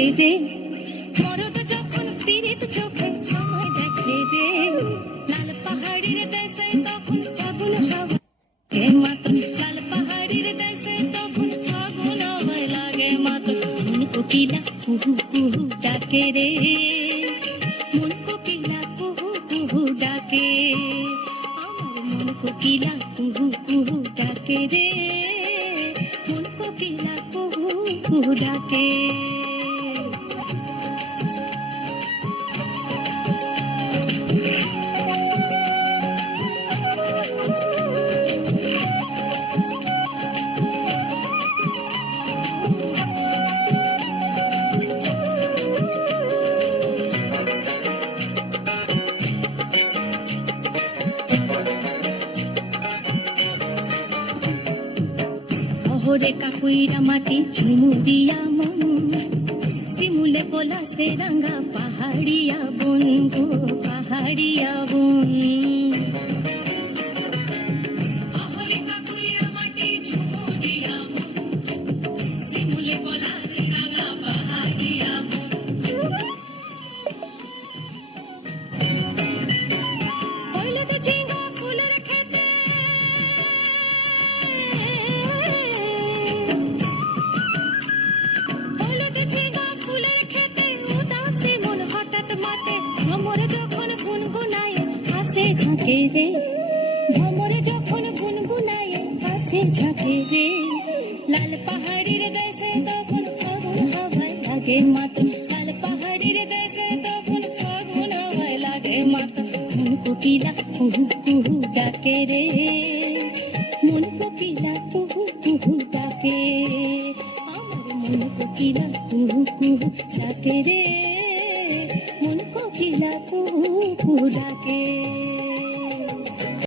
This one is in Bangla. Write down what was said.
ঝাঁকে রে, মরদ যখন পীড়িত চোখে আমায় দেখে রে, লাল পাহাড়ির দেশে তখন ফাগুন হাওয়া হে মাতন, লাল পাহাড়ির দেশে তখন ফাগুন হাওয়ায় লাগে মাতন। মন কোকিলা কুহু কুহু ডাকে রে, মন কোকিলা কুহু কুহু ডাকে, আমার মন কোকিলা কুহু কুহু ডাকে রে, মন কোকিলা কুহু কুহু ডাকে। শহরে কাকুইরা মাটি ঝুমুরিয়া মন, শিমুলে পলাশে রাঙা পাহাড়িয়া বন গো পাহাড়িয়া বন। শহরে কাকুইরা মাটি ঝুমুরিয়া মন, শিমুলে পলাশে রাঙা পাহাড়িয়া বন। হইলে তো ঝিঙ্গা ফুলের খেতে, ভ্রমরে যখন গুনগুনায় হাসে ঝাঁকে রে, ভ্রমরে যখন গুনগুনায় হাসে ঝাঁকে রে, লাল পাহাড়ির দেশে তখন ফাগুন হাওয়ায় লাগে মাতন, লাল পাহাড়ির দেশে তখন ফাগুন হাওয়ায় লাগে মাতন। মন কোকিলা কুহু কুহু ডাকে রে, মন কোকিলা কুহু কুহু ডাকে, আমার মন কোকিলা কুহু কুহু ডাকে রে, মন কোকিলা কুহু কুহু ডাকে।